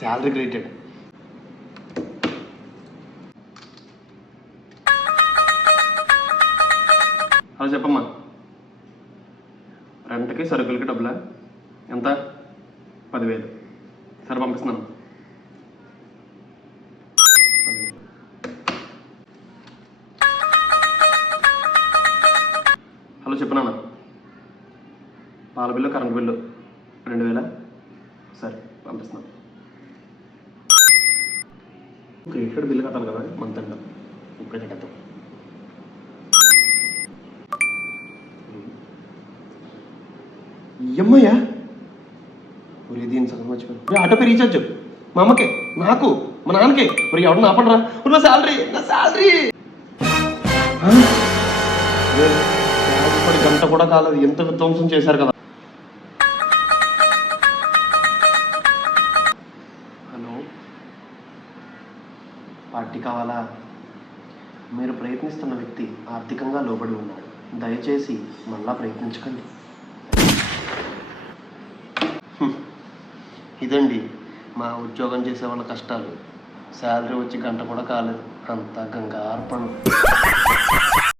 Salary credited. Hello చెప్పమ్మా. రెంట్కి సరుకులకి డబ్బులా? ఎంత? 10,000. సరే పంపిస్తున్నాను. 10,000. హలో చెప్పినానా? పాల బిల్లు కరెంట్ బిల్లు 2,000. సరే పంపిస్తున్నాను. క్రెడిట్ బిల్లు కట్టాలి కదా మంత్ అంతా, ఇప్పుడే కట్టేద్దాం. అమ్మయ్యా, ఒరే దీని సగం మర్చిపోయాను. ఆటోపే రీఛార్జ్ మా అమ్మకే, నాకు, మా నాన్నకే. మరి ఎవరు నాపడరా? నా శాలరీ, నా శాలరీ గంట కూడా కాలేదు, ఎంత విధ్వంసం చేశారు కదా. హలో, పార్టీ కావాలా? మీరు ప్రయత్నిస్తున్న వ్యక్తి ఆర్థికంగా లోబడి ఉన్నాడు. దయచేసి మళ్ళా ప్రయత్నించకండి. ఇదండి మా ఉద్యోగం చేసే వాళ్ళ కష్టాలు. శాలరీ వచ్చి గంట కూడా కాలేదు, అంతా గంగార్పణ.